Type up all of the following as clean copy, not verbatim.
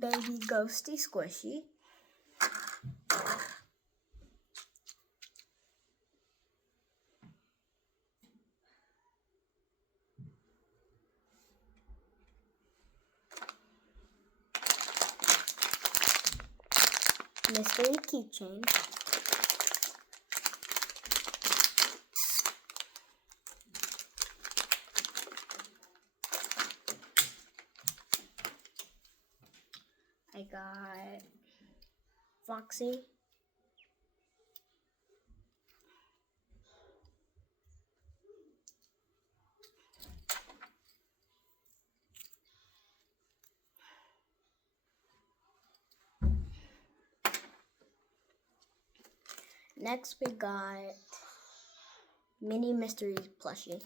baby ghosty squishy. Mystery keychain. I got Foxy. Next we got Mini Mysteries plushie.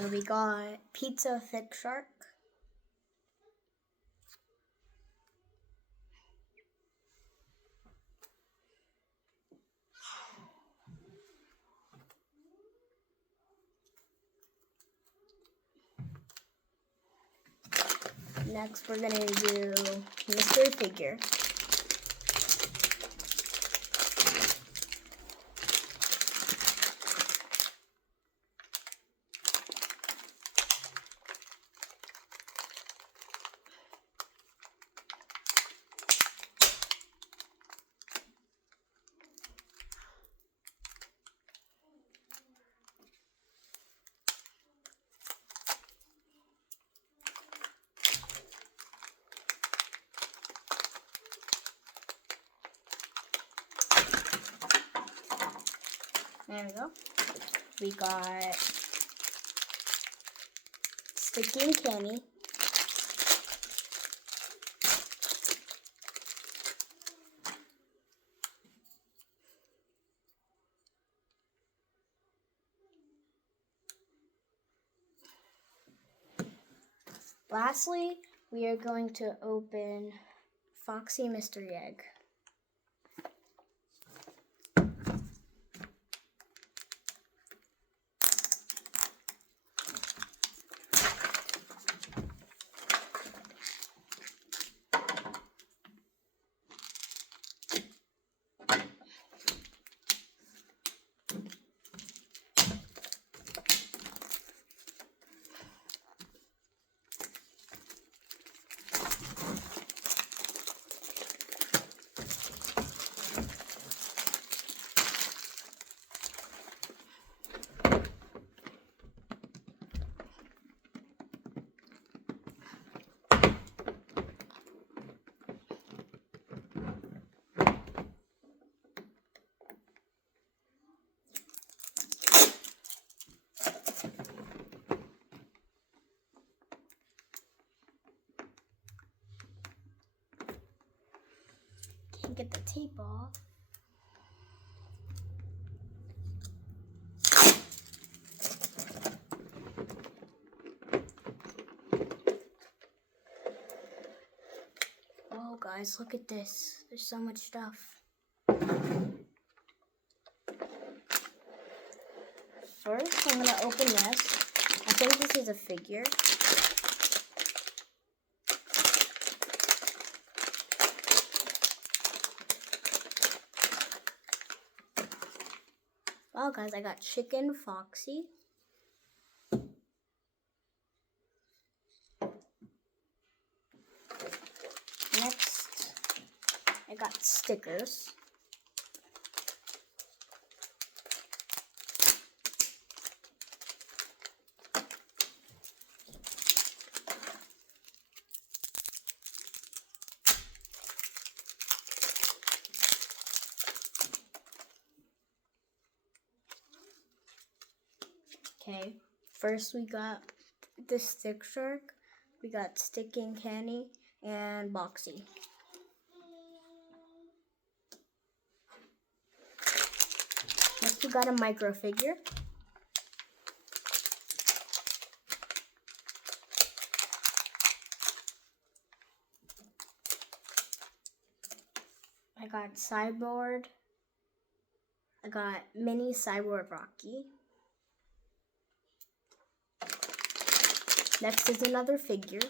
So we got Pizza Thick Shark. Next we're gonna do Mystery Figure. There we go. We got Sticky and Canny. Lastly, we are going to open Foxy Mystery Egg. Can't get the tape off. Oh guys, look at this. There's so much stuff. First, I'm gonna open this. I think this is a figure. Wow guys, I got Chicken Foxy. Next, I got stickers. Okay, first we got the Stick Shark, we got Sticking Kenny, and Boxy. Next we got a micro figure. I got Cyborg. I got Mini Cyborg Rocky. Next is another figure.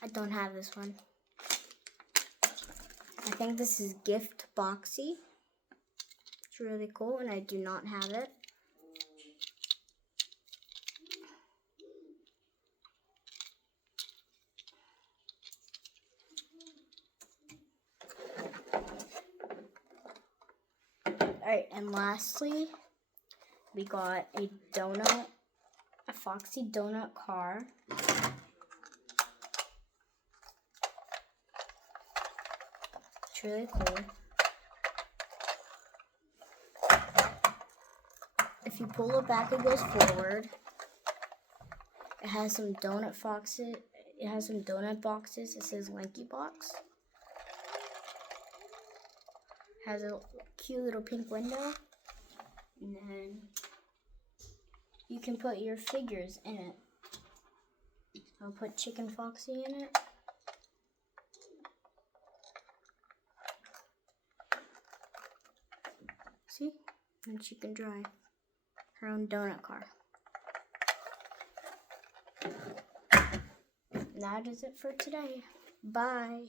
I don't have this one. I think this is Gift Boxy. It's really cool, and I do not have it. Alright, and lastly, we got a Foxy donut car. It's really cool. If you pull it back, it goes forward. It has some donut boxes. It says LankyBox. Has a cute little pink window, and then you can put your figures in it. I'll put Chicken Foxy in it. See? And she can drive her own donut car. That is it for today. Bye.